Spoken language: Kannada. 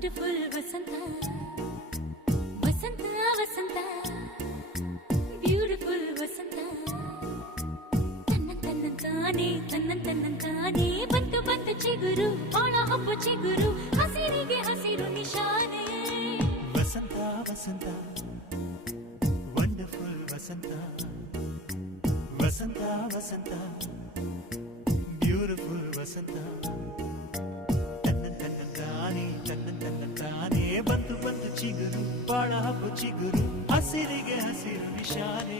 ವಂಡರ್ಫುಲ್ ವಸಂತ ವಸಂತ ವಸಂತ ಬ್ಯೂಟಿಫುಲ್ ವಸಂತ ತನ್ನಂತಾನೆ ಬಂತು ಬಂತು ಚಿಗುರು ಒಳ ಹಬ್ಬ ಚಿಗುರು ಹಸಿರಿಗೆ ಹಸಿರು ನಿಶಾನೆ ವಸಂತ ವಸಂತ ವಂಡರ್ಫುಲ್ ವಸಂತ ವಸಂತ ವಸಂತ ಬ್ಯೂಟಿಫುಲ್ ವಸಂತ ತನ್ನಂತಾನೆ ಬಂತು ಬಂತು ಚಿಗುರು ಬಾಳ ಹಬ್ಬ ಚಿಗುರು ಹಸಿರಿಗೆ ಹಸಿರು ನಿಶಾನೆ